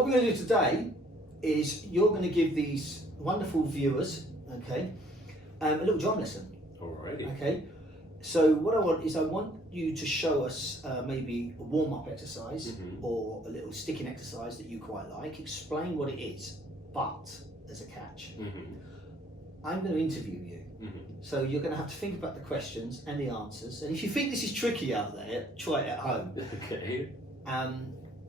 What we're going to do today is you're going to give these wonderful viewers, okay, a little drum lesson. Alrighty. Okay. So what I want you to show us maybe a warm-up exercise or a little sticking exercise that you quite like. Explain what it is, but there's a catch. I'm going to interview you. So you're going to have to think about the questions and the answers. And if you think this is tricky out there, try it at home. Okay.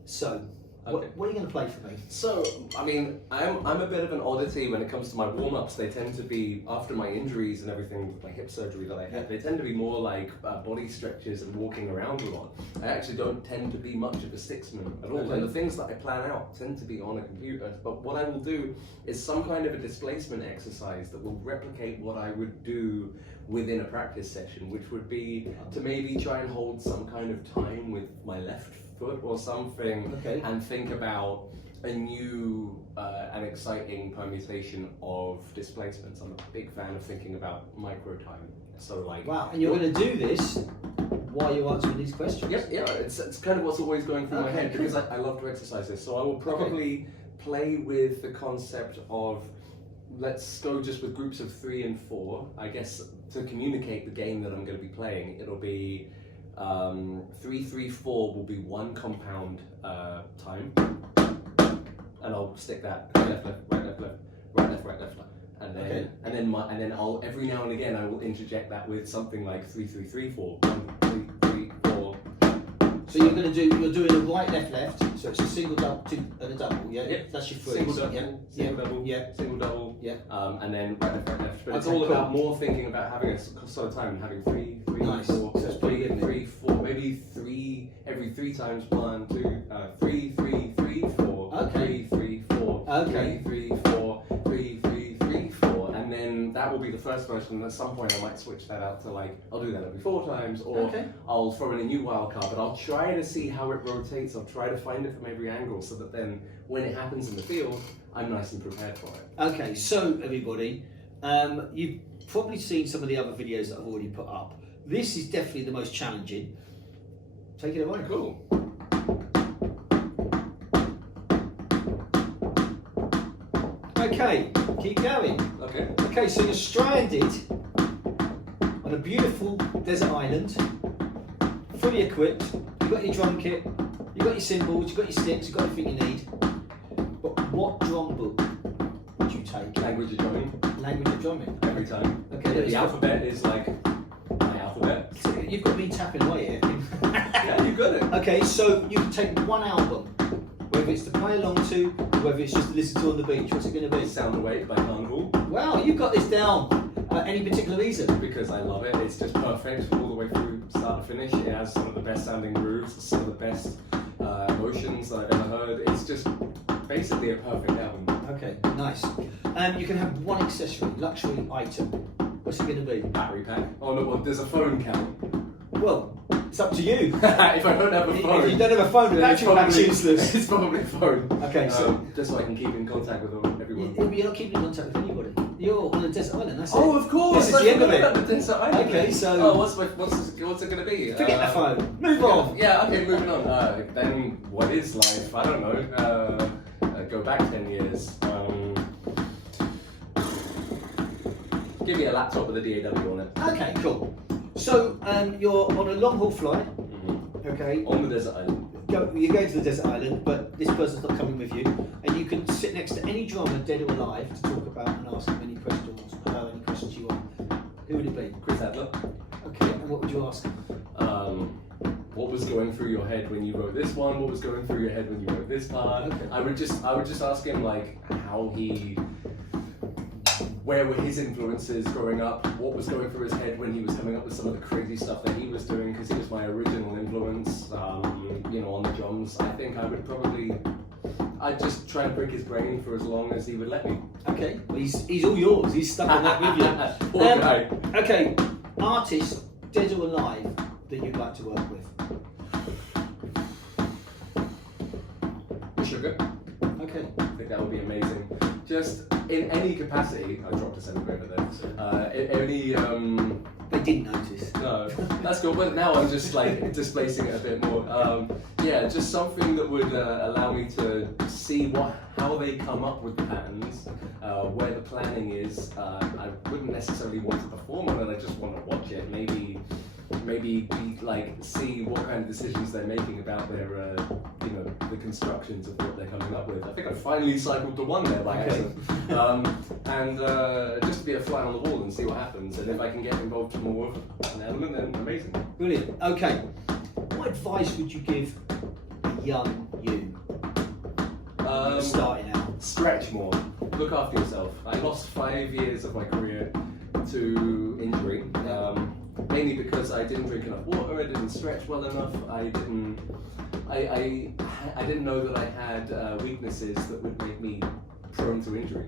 So, Okay. what are you going to play for me? So, I mean, I'm a bit of an oddity when it comes to my warm-ups. They tend to be, after my injuries and everything, my hip surgery that I had, they tend to be more like body stretches and walking around a lot. I actually don't tend to be much of a sticksman at all. Okay. And the things that I plan out tend to be on a computer. But what I will do is some kind of a displacement exercise that will replicate what I would do within a practice session, which would be to maybe try and hold some kind of time with my left foot or something, and think about a new and exciting permutation of displacements. I'm a big fan of thinking about micro time. So like, wow, and you're going to do this while you're answering these questions? Yeah, it's kind of what's always going through my head, because I love to exercise this. So I will probably play with the concept of, let's go just with groups of 3 and 4. I guess to communicate the game that I'm going to be playing, it'll be 3, 3, 4 will be one compound time, and I'll stick that left, left, right, left, left, right, left, right, left, left, and then I'll every now and again I will interject that with something like 3, 3, 3, 4, 1, 3, 3, 4. So you're doing a right, left, left. So it's a single, double, two, and a double. Yeah. Yep. That's your 3. Single, double, single, double, single, double. Yeah. And then right, left, right, left. But it's all about more thinking about having a solid time and having 3, 3, nice. 4, So it's pretty good, 3, 4, maybe 3 every 3 times. 1, 2, 3, 3, 3, 4. Okay. 3, 3, 4. Okay. 3, 3, 4. 3, 3, 3, 4. And then that will be the first version. And at some point I might switch that out to like, I'll do that every 4 times, or I'll throw in a new wild card. But I'll try to see how it rotates. I'll try to find it from every angle, so that then when it happens in the field, I'm nice and prepared for it. Okay, so everybody, you've probably seen some of the other videos that I've already put up. This is definitely the most challenging. Take it away. Cool. Okay, keep going. Okay. Okay, so you're stranded on a beautiful desert island, fully equipped. You've got your drum kit, you've got your cymbals, you've got your sticks, you've got everything you need. But what drum book would you take? Language of drumming. Language of drumming. Every time. Okay. The alphabet is like my alphabet. So you've got me tapping away here. Yeah, you got it. Okay, so you can take one album, whether it's to play along to, or whether it's just to listen to on the beach. What's it going to be? Sound Awake by Meinl. Wow, you've got this down. Any particular reason? Because I love it. It's just perfect all the way through, start to finish. It has some of the best sounding grooves, some of the best emotions that I've ever heard. It's just basically a perfect album. Okay, nice. You can have one accessory, luxury item. What's it going to be? Battery pack. Oh no, well, there's a phone count. Well, it's up to you. If I don't have a phone. If you don't have a phone, then that's battery pack's probably useless. It's probably a phone. Okay, so just so I can keep in contact with everyone. You're not keeping in contact with anybody. You're on a desert island. That's it. Oh, of course. This is the end of it. The desert island. Okay, so oh, what's it going to be? Forget the phone. Move on. Yeah. Okay, moving on. Then what is life? I don't know. Go back 10 years. Give me a laptop with a DAW on it. Okay, cool. So you're on a long haul flight. Okay. On the desert island. You're going to the desert island, but this person's not coming with you, and you can sit next to any drummer, dead or alive, to talk about and ask them any questions you want. Who would it be? Chris Adler. Okay, and what would you ask him? What was going through your head when you wrote this one? What was going through your head when you wrote this part? Okay. I would just ask him like where were his influences growing up? What was going through his head when he was coming up with some of the crazy stuff that he was doing? Because he was my original influence, on the drums. I think I'd just try and break his brain for as long as he would let me. Okay, well, he's all yours. He's stuck on that with you. Poor guy. Okay, artist, dead or alive, that you'd like to work with? Sugar. Okay. I think that would be amazing. just in any capacity. I dropped a centimetre there. They didn't notice. No, that's good. But now I'm just like displacing it a bit more. Yeah, just something that would allow me to see how they come up with the patterns, where the planning is. I wouldn't necessarily want to perform on it. I just want to watch it. Maybe like see what kind of decisions they're making about their, the constructions of what they're coming up with. I think I finally cycled to one there by accident. And just to be a fly on the wall and see what happens. And if I can get involved in more of an element, then amazing. Brilliant. Okay. What advice would you give a young you? Starting out. Stretch more. Look after yourself. I lost 5 years of my career to injury. Mainly because I didn't drink enough water, I didn't stretch well enough, I didn't know that I had weaknesses that would make me prone to injury.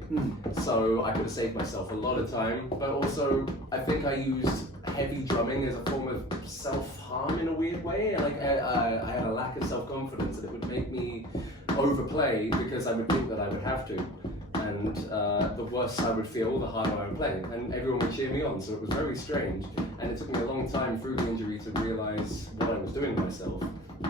So I could have saved myself a lot of time, but also I think I used heavy drumming as a form of self-harm in a weird way. Like I had a lack of self-confidence that it would make me overplay because I would think that I would have to. And the worse I would feel, the harder I would play. And everyone would cheer me on, so it was very strange. And it took me a long time through the injury to realise what I was doing to myself.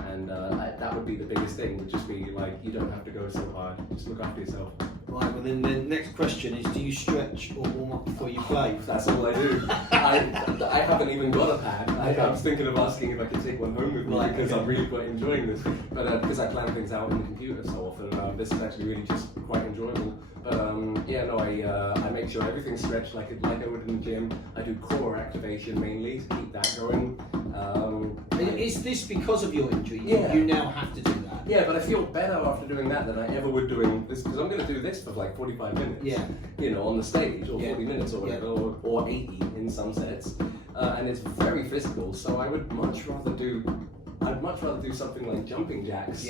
And that would be the biggest thing, would just be like, you don't have to go so hard, just look after yourself. Right, well then the next question is, do you stretch or warm up before you play? That's all I do. I haven't even got a pad. I was thinking of asking if I could take one home with me because I'm really quite enjoying this. But because I plan things out in the computer so often, this is actually really just quite enjoyable. But I make sure everything's stretched like I would in the gym. I do core activation mainly to keep that going. Is this because of your injury? Yeah. You now have to do that? Yeah, but I feel better after doing that than I ever would doing this, because I'm going to do this for like 45 minutes. Yeah. On the stage, or 40 minutes or whatever, or 80 in some sets. And it's very physical, so I'd much rather do something like jumping jacks,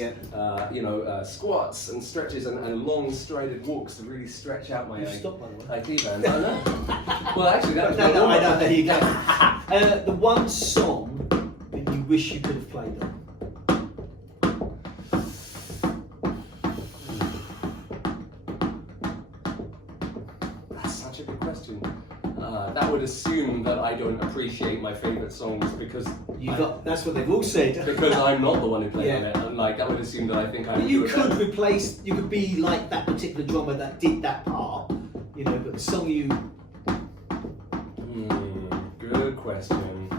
squats and stretches and long strided walks to really stretch out my stop, by the way. IT bands. I know. Well, actually, that was I know. There you go. The one song that you wish you could have played on. That's such a good question. That would assume that I don't appreciate my favourite songs because that's what they've all said. Because I'm not the one who played on it, and that would assume that I think I. But you could be like that particular drummer that did that part, but the song you. Good question.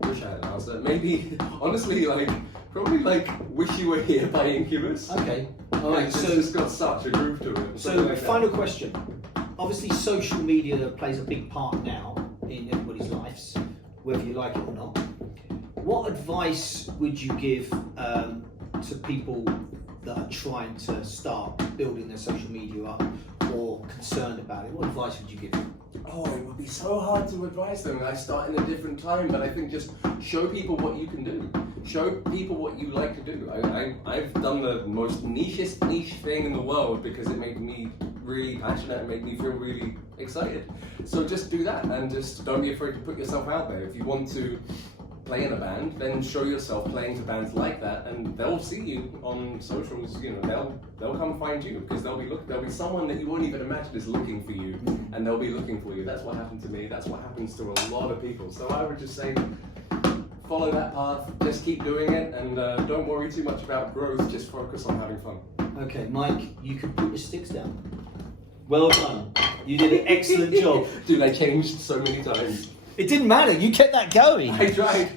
Wish I had an answer. Maybe, honestly, probably "Wish You Were Here" by Incubus. Okay. All right. So it's got such a groove to it. So final question. Obviously, social media plays a big part now in everybody's lives, whether you like it or not. What advice would you give to people that are trying to start building their social media up or concerned about it? What advice would you give them? Oh, it would be so hard to advise them. I start in a different time, but I think just show people what you can do. Show people what you like to do. I've done the most niche thing in the world because it made me really passionate and made me feel really excited. So just do that, and just don't be afraid to put yourself out there. If you want to play in a band, then show yourself playing to bands like that, and they'll see you on socials. They'll come find you because there'll be someone that you won't even imagine is looking for you, and they'll be looking for you. That's what happened to me. That's what happens to a lot of people. So I would just say, follow that path. Just keep doing it, and don't worry too much about growth. Just focus on having fun. Okay, Mike, you can put your sticks down. Well done. You did an excellent job. Dude, I changed so many times. It didn't matter. You kept that going. I tried.